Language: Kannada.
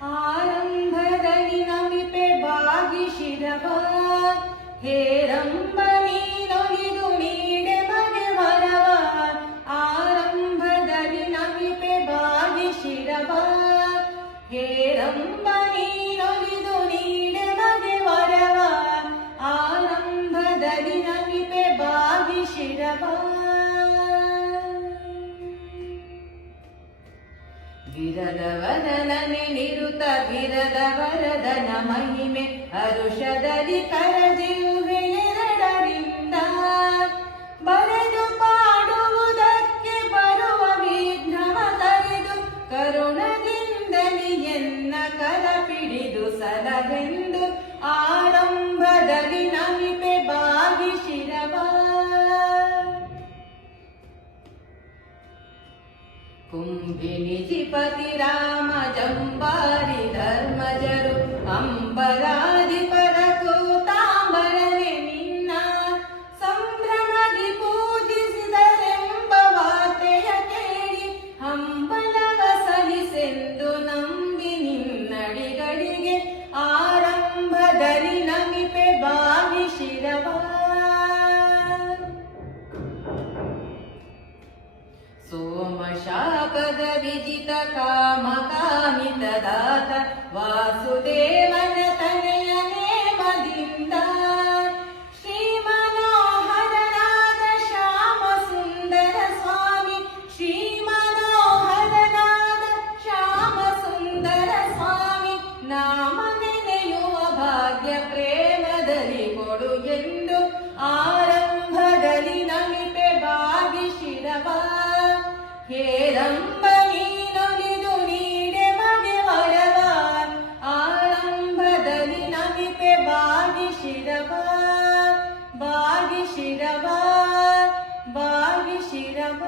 ಆರಂಭದಲ್ಲಿ ನಮಿಪೆ ಬಾಗಿ ಶಿರವ ಹೇರಂಬ ನೀನೊಲಿದು ನೀಡೆ ಬಗೆ ವರವ ಆರಂಭದಲ್ಲಿ ನಮಿಪೆ ಬಾಗಿ ಶಿರವ ಹೇರಂಬ ನೀನೊಲಿದು ನೀಡೆ ಬಗೆ ವರವ ಆರಂಭದಲ್ಲಿ ನಮಿಪೆ ಬಾಗಿ ಶಿರವ ಗಿರದ ವದನನೆ ನಿರುತ ಗಿರದ ವರದನ ಮಹಿಮೆ ಹರುಷದಲ್ಲಿ ಕರಜಿಯುವೆ ಎರಡರಿಂದ ಬರೆದು ಪಾಡುವುದಕ್ಕೆ ಬರುವ ವಿಘ್ನವ ತರೆದು ಕರುಣದಿಂದಲಿ ಎನ್ನ ಕರ ಪಿಡಿದು ಸಲಹೆಂದು ಆರಂಭದಲ್ಲಿ ನಮಿಪೆ ಬಾಗಿ ಶಿರವ ಕುಂಭಿನಿ ಜಿಪತಿ ರಾಮ ಜಂಬಾರಿ ಧರ್ಮಜರು ಅಂಬರಾಧಿಪರ ಕೂತಾಂಬರನೆ ನಿನ್ನ ಸಂಭ್ರಮದಿ ಪೂಜಿಸಿದರೆಂಬ ವಾರ್ತೆಯ ಕೇಳಿ ಹಂಬಲವ ಸಲಿಸೆಂದು ನಂಬಿ ನಿನ್ನಡಿಗಳಿಗೆ ಆರಂಭದಲ್ಲಿ ನಮಿಪೆ ಬಾಗಿ ಶಿರವ ಸೋಮಶಾಪದ ವಿಜಿತ ಕಾಮ ಕಾಮಿತದಾತ ವಾಸುದೇವನ ತನೆಯ ನೇಮದಿಂದ ಶ್ರೀಮನೋಹರನಾದ ಶ್ಯಾಮ ಸುಂದರ ಸ್ವಾಮಿ ಶ್ರೀಮನೋಹರನಾದ ಶ್ಯಾಮ ಸುಂದರ ಸ್ವಾಮಿ ನಾಮ ನೆನೆಯುವ ಭಾಗ್ಯ ಪ್ರೇಮದಲ್ಲಿ ಕೊಡು ಎಂದು ಆರಂಭದಲ್ಲಿ ನಮಿಪೆ ಬಾಗಿ ಶಿರವ ಹೇರಂಬ ನೀನೊಲಿದು ನೀಡೆ ಬಗೆ ವರವ ಆರಂಭದಲ್ಲಿ ನಮಿಪೆ ಬಾಗಿ ಶಿರವ ಬಾಗಿ ಶಿರವ ಬಾಗಿ ಶಿರವ